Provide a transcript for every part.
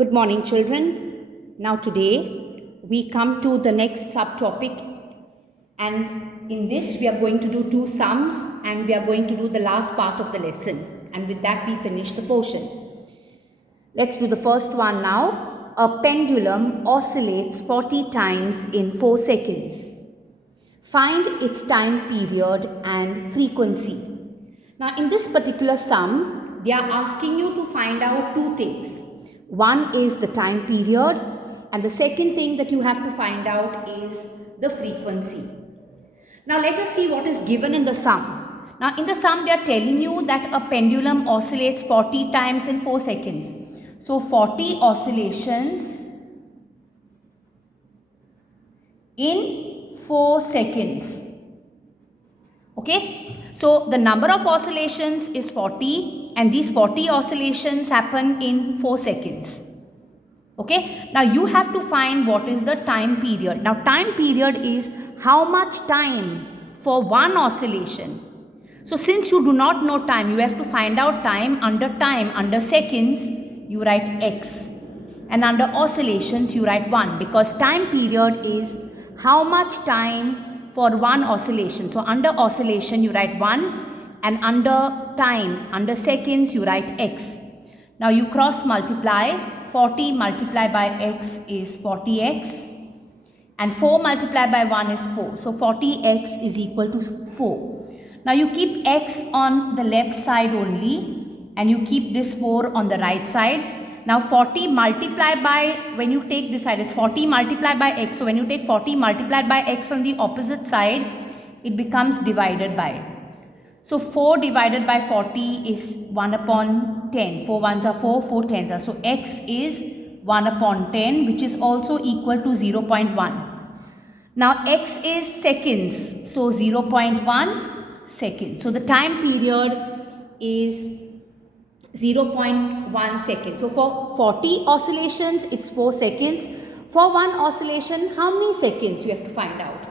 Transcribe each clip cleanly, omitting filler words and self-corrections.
Good morning, children. Now, today we come to the next subtopic, and in this, we are going to do two sums and we are going to do the last part of the lesson. And with that, we finish the portion. Let's do the first one now. A pendulum oscillates 40 times in 4 seconds. Find its time period and frequency. Now, in this particular sum, they are asking you to find out two things. One is the time period, and the second thing that you have to find out is the frequency. Now, let us see what is given in the sum. Now, in the sum, they are telling you that a pendulum oscillates 40 times in 4 seconds. So, 40 oscillations in 4 seconds. Okay, so the number of oscillations is 40 and these 40 oscillations happen in 4 seconds. Okay, now you have to find what is the time period. Now, time period is how much time for one oscillation. So, since you do not know time, you have to find out time. Under seconds, you write x, and under oscillations, you write 1, because time period is how much time for one oscillation. So, under oscillation you write 1, and under time, under seconds, you write x. Now, you cross multiply. 40 multiplied by x is 40x, and 4 multiplied by 1 is 4. So, 40x is equal to 4. Now, you keep x on the left side only, and you keep this 4 on the right side. Now, 40 multiplied by, when you take this side, it's 40 multiplied by x. So, when you take 40 multiplied by x on the opposite side, it becomes divided by. So, 4 divided by 40 is 1 upon 10. 4 ones are 4, 4 tens are. So, x is 1 upon 10, which is also equal to 0.1. Now, x is seconds. So, 0.1 seconds. So, the time period is 0.1 second. So, for 40 oscillations, it's 4 seconds. For one oscillation, how many seconds you have to find out?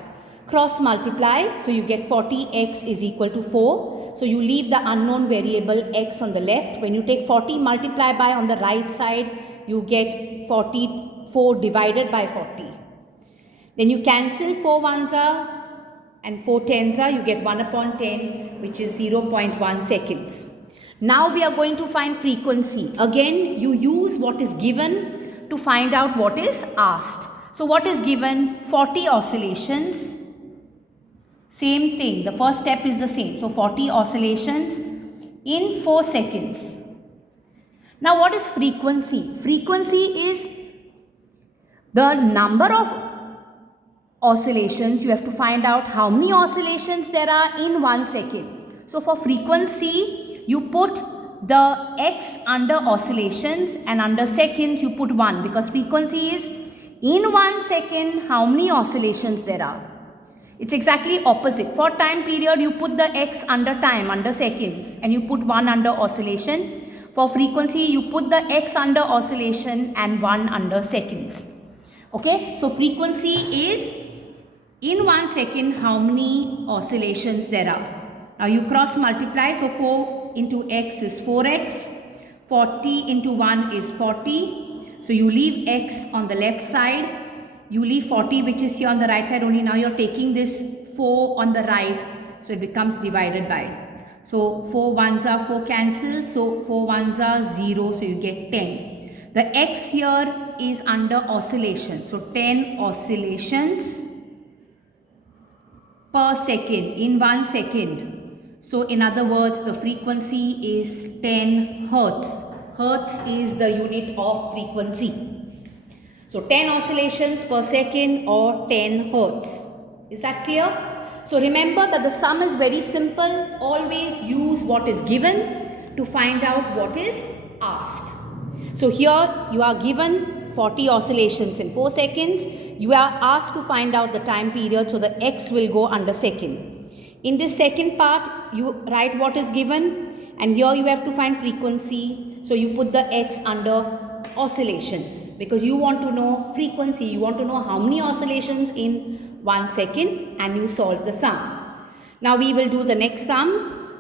Cross multiply. So, you get 40x is equal to 4. So, you leave the unknown variable x on the left. When you take 40 multiply by on the right side, you get 44 divided by 40. Then you cancel 4 ones are and 4 tens are. You get 1 upon 10, which is 0.1 seconds. Now, we are going to find frequency. Again, you use what is given to find out what is asked. So, what is given? 40 oscillations. Same thing. The first step is the same. So, 40 oscillations in 4 seconds. Now, what is frequency? Frequency is the number of oscillations. You have to find out how many oscillations there are in 1 second. So, for frequency, you put the x under oscillations, and under seconds you put 1, because frequency is in 1 second how many oscillations there are. It's exactly opposite. For time period, you put the x under time, under seconds, and you put 1 under oscillation. For frequency, you put the x under oscillation and 1 under seconds. Okay, so frequency is in 1 second how many oscillations there are. Now, you cross multiply. So, 4 into x is 4x, 40 into 1 is 40. So, you leave x on the left side, you leave 40 which is here on the right side only. Now, you are taking this 4 on the right, so it becomes divided by. So, 4 ones are 4 cancel, so 4 ones are 0, so you get 10. The x here is under oscillation, so 10 oscillations per second in 1 second. So, in other words, the frequency is 10 hertz. Hertz is the unit of frequency. So, 10 oscillations per second or 10 hertz. Is that clear? So, remember that the sum is very simple. Always use what is given to find out what is asked. So, here you are given 40 oscillations in 4 seconds. You are asked to find out the time period. So, the x will go under second. In this second part, you write what is given, and here you have to find frequency. So, you put the x under oscillations, because you want to know frequency, you want to know how many oscillations in 1 second, and you solve the sum. Now, we will do the next sum.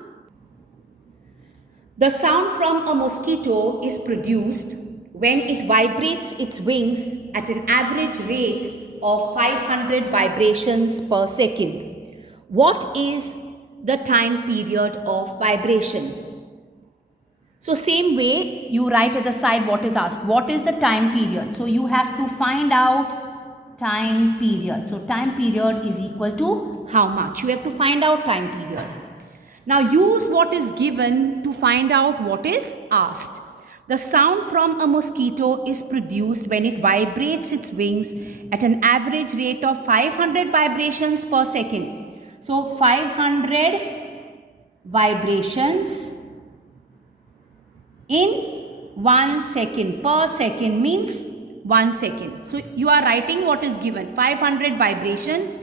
The sound from a mosquito is produced when it vibrates its wings at an average rate of 500 vibrations per second. What is the time period of vibration? So same way you write at the side what is asked. What is the time period? So you have to find out time period. So time period is equal to how much? You have to find out time period. Now use what is given to find out what is asked. The sound from a mosquito is produced when it vibrates its wings at an average rate of 500 vibrations per second. So 500 vibrations in 1 second. Per second means 1 second. So you are writing what is given. 500 vibrations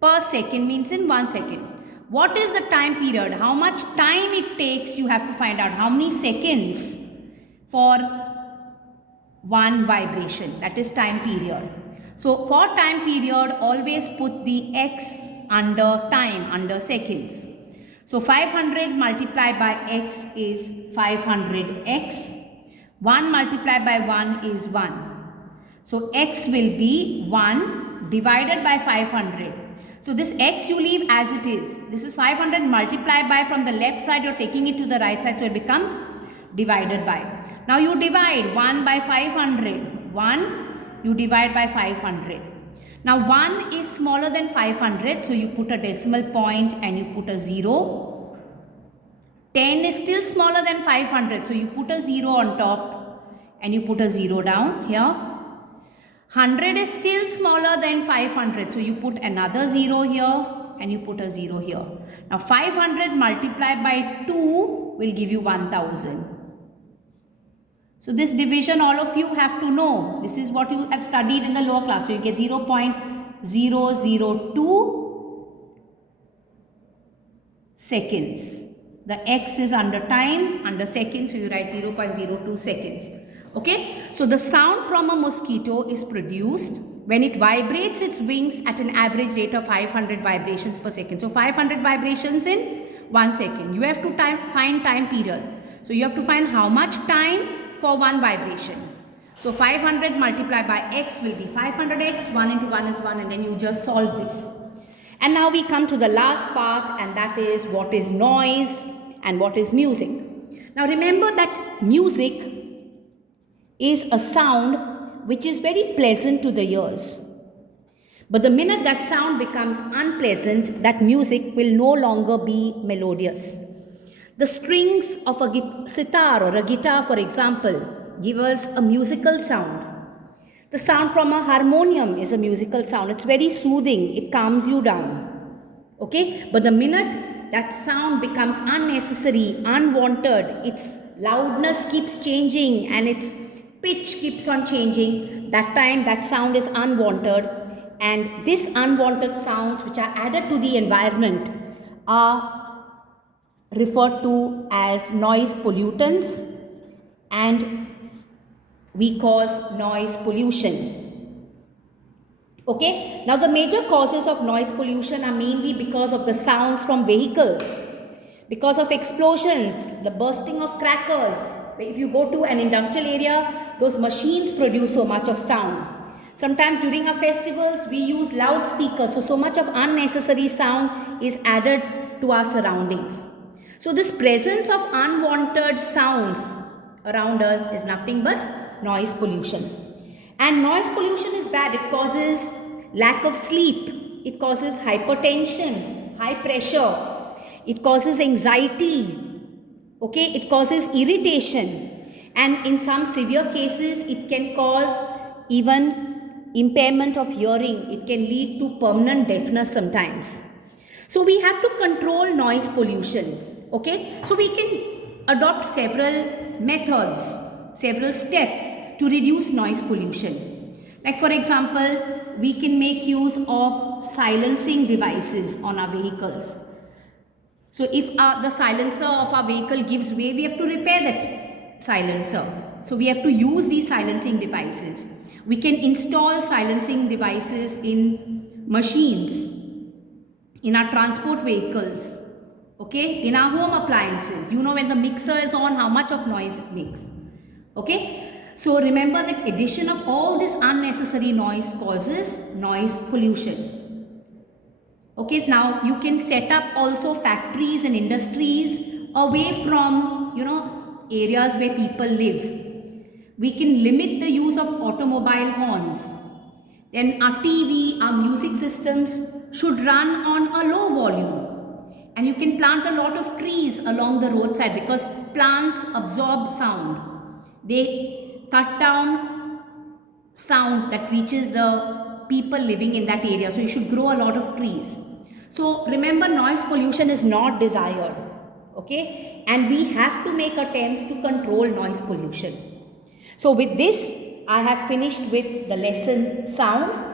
per second means in 1 second. What is the time period? How much time it takes you have to find out. How many seconds for one vibration? That is time period. So for time period, always put the x under time, under seconds. So 500 multiplied by x is 500x. 1 multiplied by 1 is 1. So x will be 1 divided by 500. So this x you leave as it is. This is 500 multiplied by, from the left side you are taking it to the right side, so it becomes divided by. Now you divide 1 by 500. 1 you divide by 500. Now 1 is smaller than 500, so you put a decimal point and you put a 0. 10 is still smaller than 500, so you put a 0 on top and you put a 0 down here. 100 is still smaller than 500, so you put another 0 here and you put a 0 here. Now 500 multiplied by 2 will give you 1000. So this division all of you have to know. This is what you have studied in the lower class. So you get 0.002 seconds. The x is under time, under seconds, so you write 0.02 seconds. Okay, so the sound from a mosquito is produced when it vibrates its wings at an average rate of 500 vibrations per second. So 500 vibrations in 1 second. You have to find time period. So you have to find how much time for one vibration. So 500 multiplied by x will be 500x, 1 into 1 is 1, and then you just solve this. And now we come to the last part, and that is what is noise and what is music. Now remember that music is a sound which is very pleasant to the ears. But the minute that sound becomes unpleasant, that music will no longer be melodious. The strings of a sitar or a guitar, for example, give us a musical sound. The sound from a harmonium is a musical sound. It's very soothing. It calms you down. Okay? But the minute that sound becomes unnecessary, unwanted, its loudness keeps changing and its pitch keeps on changing, that time that sound is unwanted, and these unwanted sounds which are added to the environment are referred to as noise pollutants, and we cause noise pollution. Okay, now the major causes of noise pollution are mainly because of the sounds from vehicles, because of explosions, the bursting of crackers. If you go to an industrial area, those machines produce so much of sound. Sometimes during our festivals, we use loudspeakers, so much of unnecessary sound is added to our surroundings. So this presence of unwanted sounds around us is nothing but noise pollution. And noise pollution is bad. It causes lack of sleep. It causes hypertension, high pressure. It causes anxiety. Okay, it causes irritation, and in some severe cases it can cause even impairment of hearing. It can lead to permanent deafness sometimes. So we have to control noise pollution. Okay, so we can adopt several methods, several steps to reduce noise pollution. Like for example, we can make use of silencing devices on our vehicles. So if the silencer of our vehicle gives way, we have to repair that silencer. So we have to use these silencing devices. We can install silencing devices in machines, in our transport vehicles, okay, in our home appliances. You know, when the mixer is on, how much of noise it makes. Okay. So remember that addition of all this unnecessary noise causes noise pollution. Okay, now you can set up also factories and industries away from, areas where people live. We can limit the use of automobile horns. Then our TV, our music systems should run on a low volume. And you can plant a lot of trees along the roadside because plants absorb sound. They cut down sound that reaches the people living in that area. So you should grow a lot of trees. So remember, noise pollution is not desired. Okay? And we have to make attempts to control noise pollution. So with this, I have finished with the lesson sound.